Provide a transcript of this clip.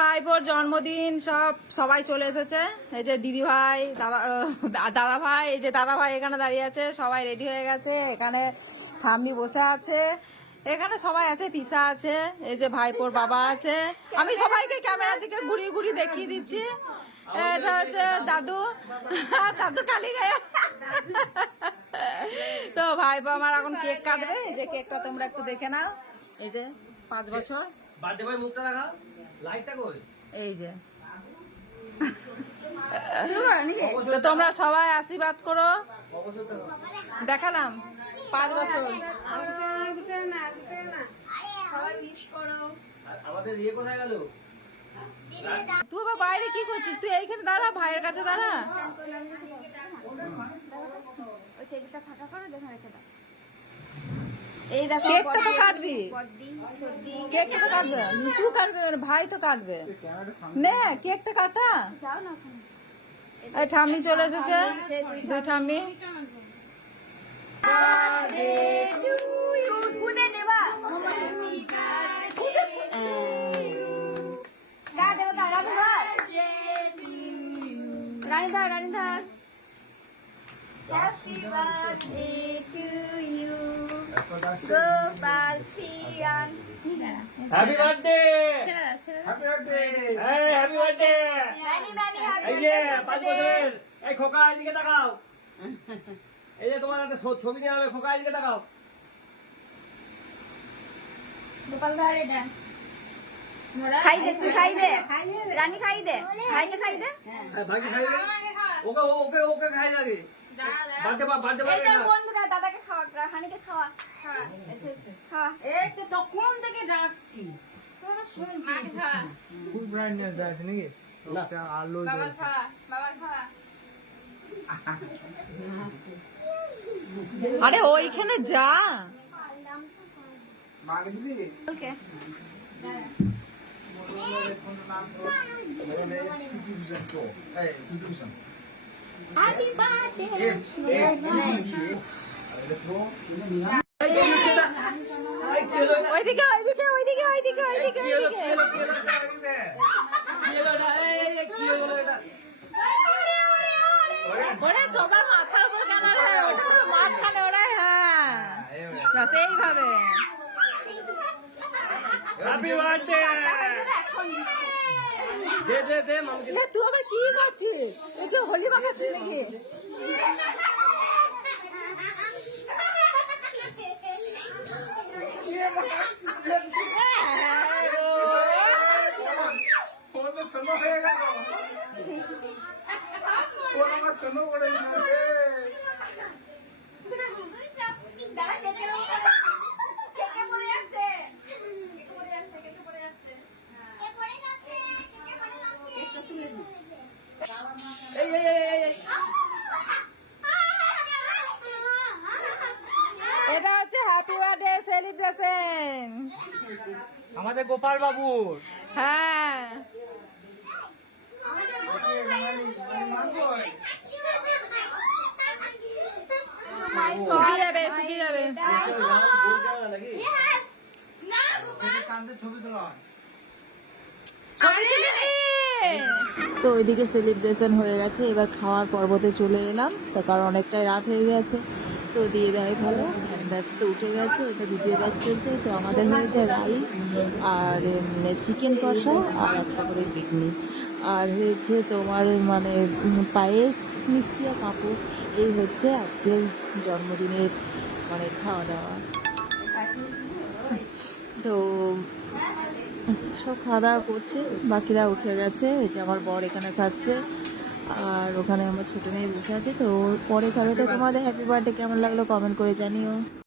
ভাইপোর জন্মদিন সবাই চলে এসেছে। এই যে দিদি ভাই, দাদা ভাই, এই যে দাদা ভাই এখানে দাঁড়িয়ে আছে, সবাই রেডি হয়ে গেছে। এখানে ঠাম্মি বসে আছে, এখানে সবাই আছে, পিসা আছে, এই যে ভাইপোর বাবা আছে। আমি সবাইকে ক্যামেরা থেকে ঘুরিয়ে ঘুরিয়ে দেখিয়ে দিচ্ছি। এটা হচ্ছে দাদু, দাদু কালী গায়ে। তো ভাইপো আমার এখন কেক কাটবে। এই যে কেকটা তোমরা একটু দেখে নাও। এই যে 5 বছর বার্থডে বয় মুখটা রাখা, লাইটটা কই? এই যে তো তোমরা সবাই আশীর্বাদ করো। দেখালাম 5 বছর। আমাদের ইয়ে কোথায় গেল? তুই আবার বাইরে কি করছিস? তুই এইখানে দাঁড়া, ভাইয়ের কাছে দাঁড়া। কেকটা তো কাটবি, কেকটা তো কাটবে, তুই কাটবে, ভাই তো কাটবে। নে কেকটা কাটা। এই ঠাম্মি চলে এসেছে, 2 ঠাম্মি। Happy birthday to you, Gopal Priyan. Happy birthday, Many, happy birthday. many happy এই যে birthday 5 বছরের, এই খোকা এদিকে তাকাও। এই যে তোমার একটা ছবি নিয়ে হবে, খোকা এদিকে তাকাও। খাই দে, তুই খাই দে, রানী খাই দে, ভাইকে খাই দে। হ্যাঁ, ভাইকে খাইয়ে দে। ওকে ওকে ওকে খাই লাগে। বার্থডে বার্থডে এই তোর বন্ধুরা, দাদাকে খাওয়া, হানিকে খাওয়া, খাওয়া। এই তো তখন থেকে ডাকছি, তোমাদের শুনতে ফুল ব্রাইটনেস আছে নাকি? ওটা আলো বাবা খাওয়া, বাবা খাওয়া। আরে ওইখানে যা। মাগে দিলি ওকে। Happy birthday. ওইদিকে ওইদিকে ওইদিকে ওইদিকে ওইদিকে ওইদিকে। ওরে সবার মাথার উপর কেন রে? ওটা তো মাঝখানে ওরাই। হ্যাঁ বাস এইভাবে। Happy birthday. দে দে দে মামকে। এ, তুই আবার কি করছিস? এই যে হোলি মাখাচ্ছিস নাকি? ফোন তো শোনো হয়ে গেল, ফোন আমার শোনো পড়ে গেল। দাদা কেকে পড়ে যাচ্ছে, কেকে পড়ে যাচ্ছে, কেকে পড়ে যাচ্ছে, কে পড়ে যাচ্ছে, কেকে পড়ে যাচ্ছে। এই এই এই এই এটা হচ্ছে হ্যাপি বার্থডে সেলিব্রেশন। আমাদের গোপাল বাবুর হ্যাঁ শুকিয়ে যাবে, শুকিয়ে যাবে। চাঁদের ছবি তোলা হয়। তো ওইদিকে সেলিব্রেশন হয়ে গেছে, এবার খাওয়ার পর্বতে চলে এলাম। তো কারণ অনেকটাই রাত হয়ে গেছে, তো দিয়ে দেয় ভালো। ব্যাচ তো উঠে গেছে, এটা দ্বিতীয় ব্যাচ চলছে। তো আমাদের হয়েছে রাইস আর চিকেন কষা আর একটা করে ঘুগনি, আর হয়েছে তোমার মানে পায়েস, মিষ্টি আর পাঁপড়। এই হচ্ছে আজকের জন্মদিনের মানে খাওয়া দাওয়া। তো সব খাওয়া দাওয়া করছে, বাকিরা উঠে গেছে। এই যে আমার বর এখানে খাচ্ছে, আর ওখানে আমার ছোট মেয়ে বসে আছে। তো পরে খাবে। তো তোমাদের হ্যাপি বার্থডে কেমন লাগলো কমেন্ট করে জানিও।